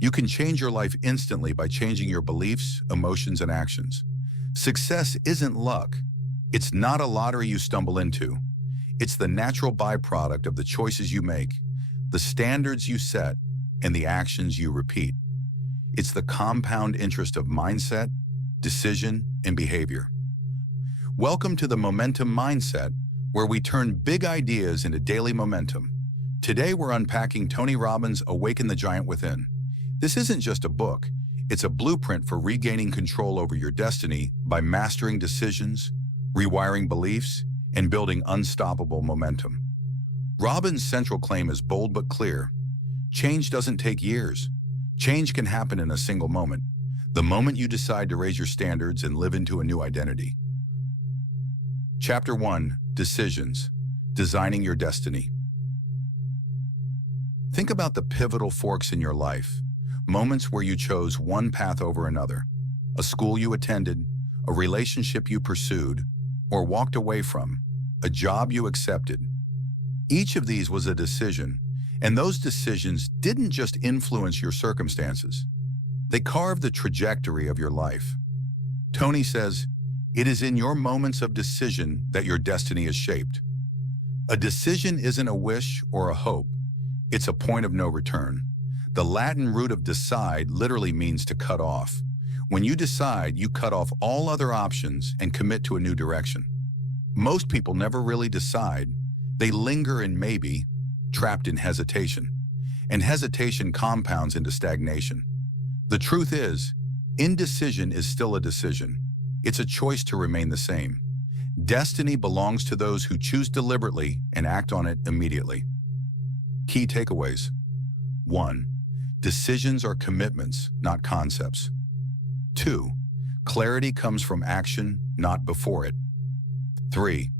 You can change your life instantly by changing your beliefs, emotions, and actions. Success isn't luck. It's not a lottery you stumble into. It's the natural byproduct of the choices you make, the standards you set, and the actions you repeat. It's the compound interest of mindset, decision, and behavior. Welcome to the Momentum Mindset, where we turn big ideas into daily momentum. Today we're unpacking Tony Robbins' Awaken the Giant Within. This isn't just a book, it's a blueprint for regaining control over your destiny by mastering decisions, rewiring beliefs, and building unstoppable momentum. Robbins' central claim is bold but clear. Change doesn't take years. Change can happen in a single moment, the moment you decide to raise your standards and live into a new identity. Chapter 1: Decisions. Designing Your Destiny. Think about the pivotal forks in your life, moments where you chose one path over another, a school you attended, a relationship you pursued, or walked away from, a job you accepted. Each of these was a decision, and those decisions didn't just influence your circumstances. They carved the trajectory of your life. Tony says, "It is in your moments of decision that your destiny is shaped." A decision isn't a wish or a hope. It's a point of no return. The Latin root of decide literally means to cut off. When you decide, you cut off all other options and commit to a new direction. Most people never really decide. They linger in maybe, trapped in hesitation. And hesitation compounds into stagnation. The truth is, indecision is still a decision. It's a choice to remain the same. Destiny belongs to those who choose deliberately and act on it immediately. Key takeaways. 1. Decisions are commitments, not concepts. 2. Clarity comes from action, not before it. 3.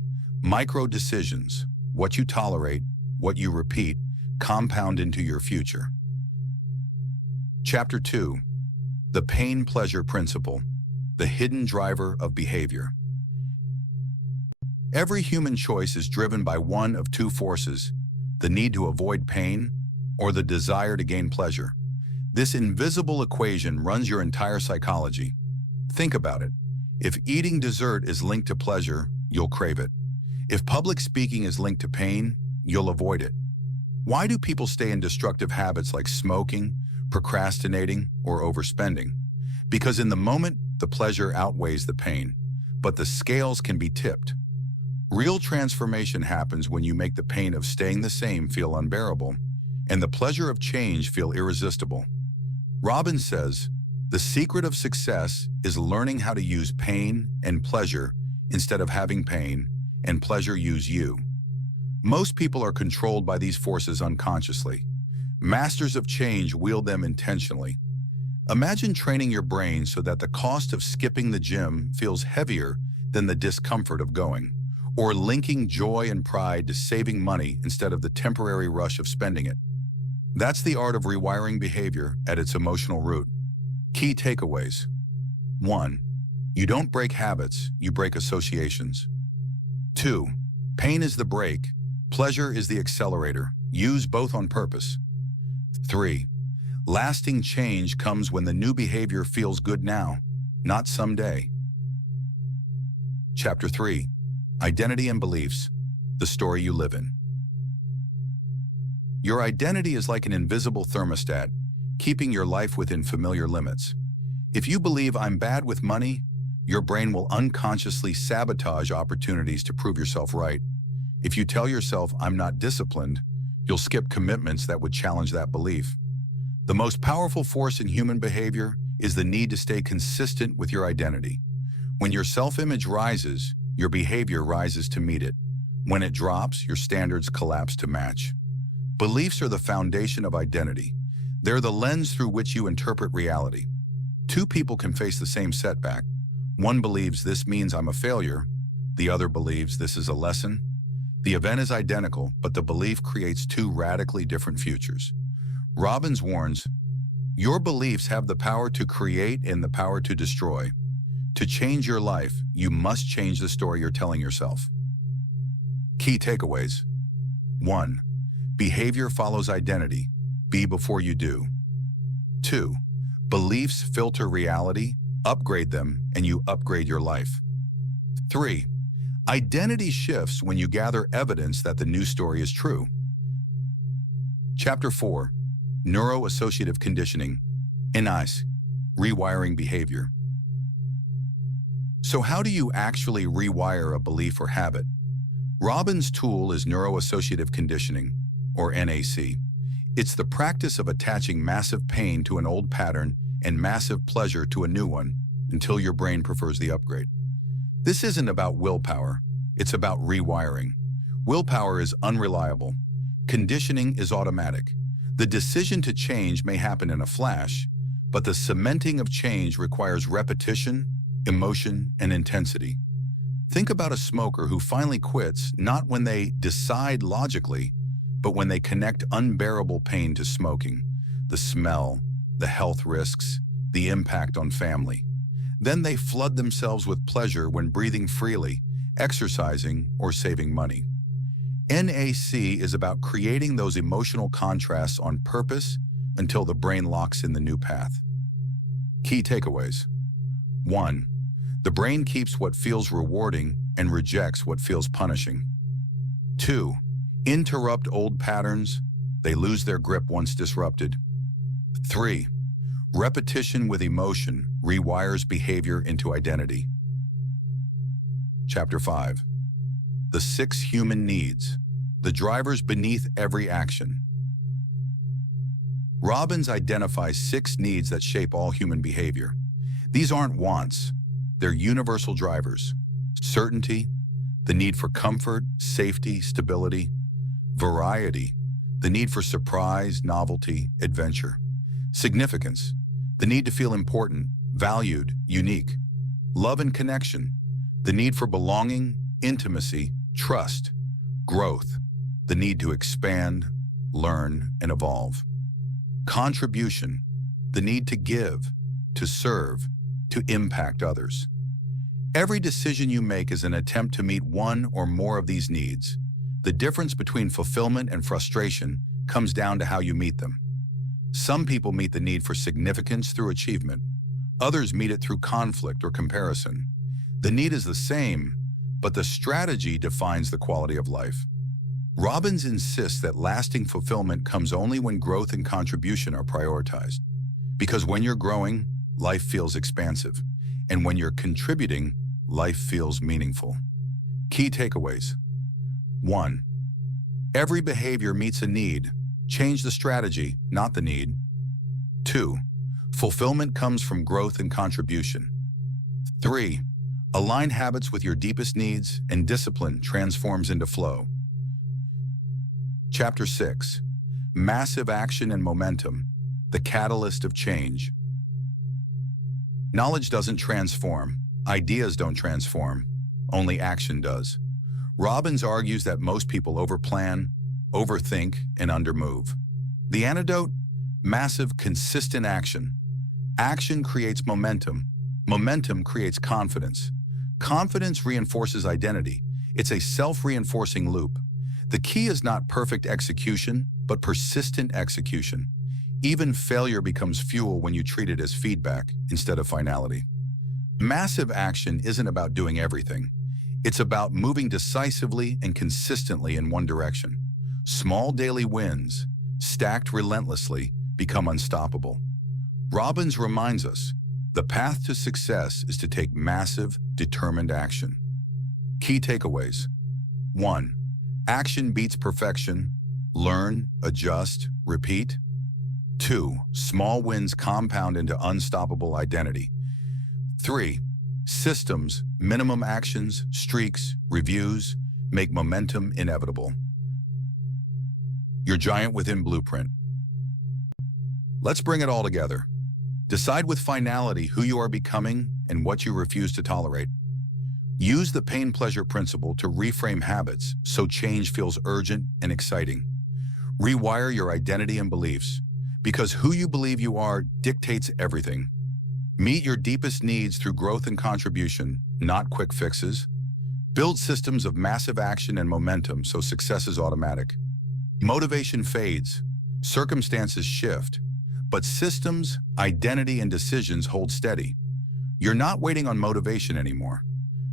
Micro decisions, what you tolerate, what you repeat, compound into your future. Chapter 2. The pain-pleasure principle, the hidden driver of behavior. Every human choice is driven by one of two forces: the need to avoid pain or the desire to gain pleasure. This invisible equation runs your entire psychology. Think about it. If eating dessert is linked to pleasure, you'll crave it. If public speaking is linked to pain, you'll avoid it. Why do people stay in destructive habits like smoking, procrastinating, or overspending? Because in the moment, the pleasure outweighs the pain, but the scales can be tipped. Real transformation happens when you make the pain of staying the same feel unbearable, and the pleasure of change feel irresistible. Robbins says, "The secret of success is learning how to use pain and pleasure instead of having pain and pleasure use you." Most people are controlled by these forces unconsciously. Masters of change wield them intentionally. Imagine training your brain so that the cost of skipping the gym feels heavier than the discomfort of going, or linking joy and pride to saving money instead of the temporary rush of spending it. That's the art of rewiring behavior at its emotional root. Key takeaways. 1. You don't break habits, you break associations. 2. Pain is the brake, pleasure is the accelerator. Use both on purpose. 3. Lasting change comes when the new behavior feels good now, not someday. Chapter 3. Identity and beliefs, the story you live in. Your identity is like an invisible thermostat, keeping your life within familiar limits. If you believe I'm bad with money, your brain will unconsciously sabotage opportunities to prove yourself right. If you tell yourself I'm not disciplined, you'll skip commitments that would challenge that belief. The most powerful force in human behavior is the need to stay consistent with your identity. When your self-image rises, your behavior rises to meet it. When it drops, your standards collapse to match. Beliefs are the foundation of identity. They're the lens through which you interpret reality. Two people can face the same setback. One believes this means I'm a failure. The other believes this is a lesson. The event is identical, but the belief creates two radically different futures. Robbins warns, your beliefs have the power to create and the power to destroy. To change your life, you must change the story you're telling yourself. Key takeaways. 1. Behavior follows identity. Be before you do. 2. Beliefs filter reality, upgrade them, and you upgrade your life. 3. Identity shifts when you gather evidence that the new story is true. Chapter 4. Neuro-Associative Conditioning. NICE. Rewiring behavior. So how do you actually rewire a belief or habit? Robbins' tool is Neuro-Associative Conditioning, or NAC. It's the practice of attaching massive pain to an old pattern and massive pleasure to a new one until your brain prefers the upgrade. This isn't about willpower, it's about rewiring. Willpower is unreliable. Conditioning is automatic. The decision to change may happen in a flash, but the cementing of change requires repetition, emotion, and intensity. Think about a smoker who finally quits not when they decide logically, but when they connect unbearable pain to smoking, the smell, the health risks, the impact on family. Then they flood themselves with pleasure when breathing freely, exercising, or saving money. NAC is about creating those emotional contrasts on purpose until the brain locks in the new path. Key takeaways. 1. The brain keeps what feels rewarding and rejects what feels punishing. 2. Interrupt old patterns. They lose their grip once disrupted. 3. Repetition with emotion rewires behavior into identity. Chapter 5. The 6 human needs, the drivers beneath every action. Robbins identifies 6 needs that shape all human behavior. These aren't wants, they're universal drivers. Certainty, the need for comfort, safety, stability. Variety, the need for surprise, novelty, adventure. Significance, the need to feel important, valued, unique. Love and connection, the need for belonging, intimacy, trust. Growth, the need to expand, learn, and evolve. Contribution, the need to give, to serve, to impact others. Every decision you make is an attempt to meet one or more of these needs. The difference between fulfillment and frustration comes down to how you meet them. Some people meet the need for significance through achievement. Others meet it through conflict or comparison. The need is the same, but the strategy defines the quality of life. Robbins insists that lasting fulfillment comes only when growth and contribution are prioritized. Because when you're growing, life feels expansive. And when you're contributing, life feels meaningful. Key takeaways. 1. Every behavior meets a need. Change the strategy, not the need. 2. Fulfillment comes from growth and contribution. 3. Align habits with your deepest needs, and discipline transforms into flow. Chapter 6. Massive action and momentum, the catalyst of change. Knowledge doesn't transform. Ideas don't transform. Only action does. Robbins argues that most people overplan, overthink, and undermove. The antidote? Massive, consistent action. Action creates momentum. Momentum creates confidence. Confidence reinforces identity. It's a self-reinforcing loop. The key is not perfect execution, but persistent execution. Even failure becomes fuel when you treat it as feedback instead of finality. Massive action isn't about doing everything. It's about moving decisively and consistently in one direction. Small daily wins, stacked relentlessly, become unstoppable. Robbins reminds us, the path to success is to take massive, determined action. Key takeaways. 1. Action beats perfection. Learn, adjust, repeat. 2. Small wins compound into unstoppable identity. 3. Systems, minimum actions, streaks, reviews, make momentum inevitable. Your giant within blueprint. Let's bring it all together. Decide with finality who you are becoming and what you refuse to tolerate. Use the pain-pleasure principle to reframe habits so change feels urgent and exciting. Rewire your identity and beliefs, because who you believe you are dictates everything. Meet your deepest needs through growth and contribution, not quick fixes. Build systems of massive action and momentum so success is automatic. Motivation fades, circumstances shift, But systems, identity, and decisions hold steady. You're not waiting on motivation anymore.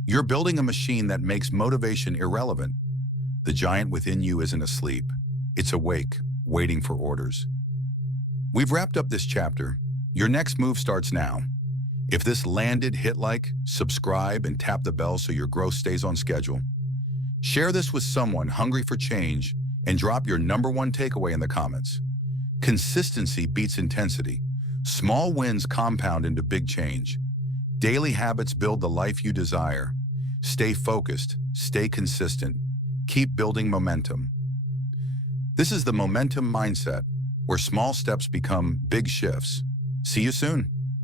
You're building a machine that makes motivation irrelevant. The giant within you isn't asleep. It's awake, waiting for orders. We've wrapped up this chapter. Your next move starts now. If this landed, hit like, subscribe, and tap the bell so your growth stays on schedule. Share this with someone hungry for change and drop your #1 takeaway in the comments. Consistency beats intensity. Small wins compound into big change. Daily habits build the life you desire. Stay focused, stay consistent, keep building momentum. This is the Momentum Mindset, where small steps become big shifts. See you soon.